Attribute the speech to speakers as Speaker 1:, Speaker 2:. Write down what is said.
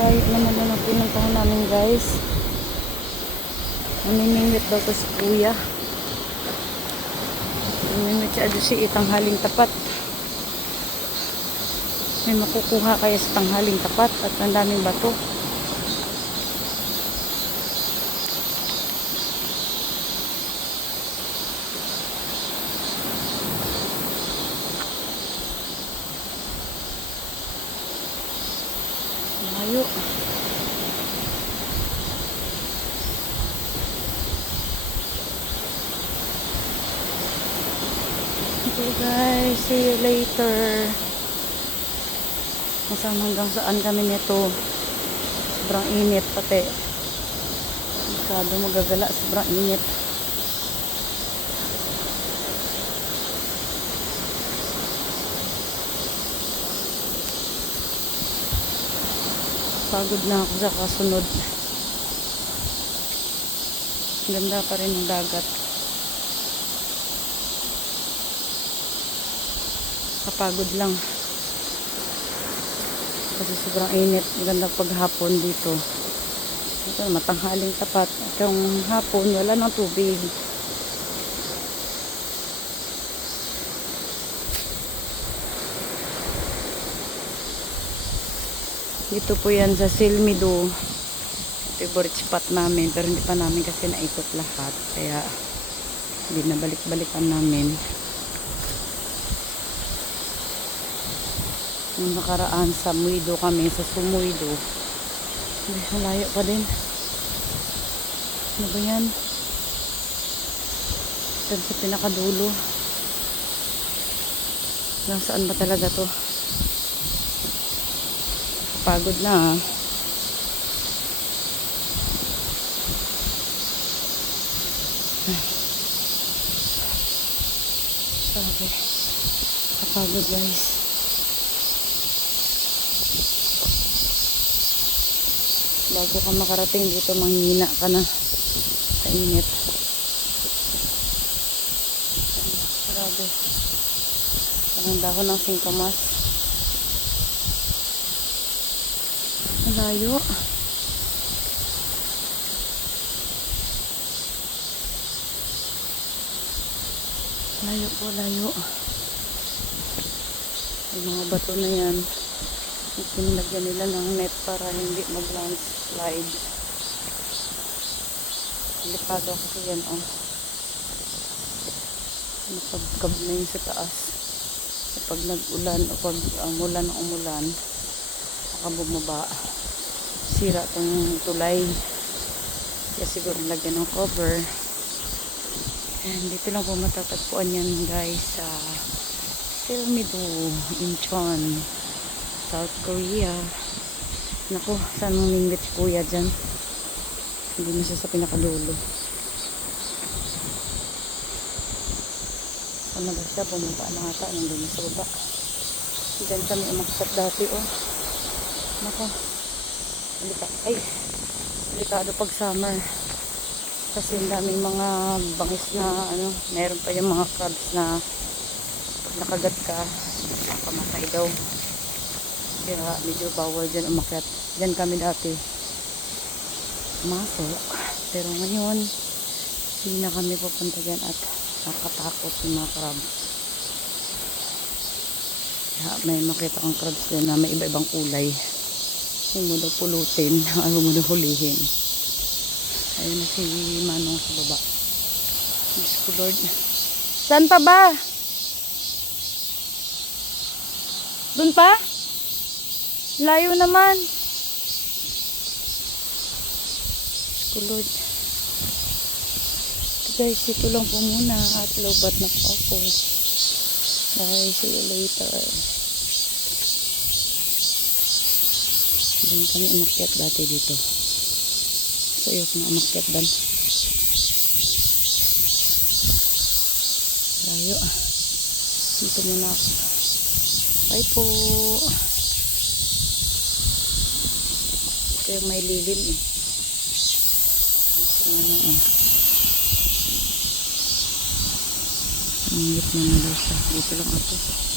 Speaker 1: Layo naman na pinuntahan namin guys. Namimingwit daw to si kuya. Namimingwit siya doon si itanghaling tapat. May makukuha kaya sa tanghaling tapat at ang daming bato. Layo. Okay guys, see you later. Saan hanggang saan kami nito. Sobrang init pati. Masyado magagala, sobrang init. Pagod na ako sa kasunod. Ganda pa rin ng dagat. Kapagod lang. Kasi sobrang init. Ganda paghapon dito. Ito, matanghaling tapat. At yung hapon, wala nang tubig. Dito po yan sa Silmido. Ito yung favorite spot namin. Pero hindi pa namin kasi naikot lahat. Kaya hindi na balik-balikan namin. Nung nakaraan sa Muido kami, sa Sumuido. Hindi, malayo pa din. Ano ba yan? Dito sa pinakadulo. Nasaan ba talaga to? Pagod na ah. Kapagod guys. Bago ka makarating dito, manghina ka na sa init. Grabe. Parang dahon ng singkamas. Layo. Layo po, layo. Yung mga bato na yan, pinilagyan nila ng net para hindi mag-landslide. Delikado kasi yan, oh. Napagkab na yun sa taas. Kapag nag-ulan o pag umulan ng umulan, baka bumaba. Sira tong tulay. Kaya siguro lagyan ng cover. And dito lang po matatagpuan yan guys sa Silmido, Incheon, South Korea. Nako, saan mong mingwit si kuya dyan? Hindi na siya sa pinakadulo. Saan na ba siya? Bumaba na ata. Nandun na sa baba. Diyan kami umaksat dati oh. Nako. Delika ay, delikado pag summer. Kasi ang daming mga bangis na ano, meron pa yung mga crabs na pag nakagat ka, kamatay daw. Kaya medyo bawal dyan umakyat. Dyan kami dati. Masok. Pero ngayon, hindi na kami pupunta dyan at nakatakot yung mga crabs. Kaya may makita kang crabs dyan na may iba-ibang kulay. Daw pulutin. Daw hulihin. Ayun na si Manong sa baba. Diyos ko Lord. Saan pa ba? Doon pa? Layo naman. Lord. Guys, ito lang po muna at lobat na po ako. Bye, see you later. Doon kami umakyat dati dito. So, ayoko na umakyat doon. Layo. Dito muna ako. Bye po. Ito yung may lilim eh. Si Manong eh. Ang ngit na na daw siya. Dito lang ako.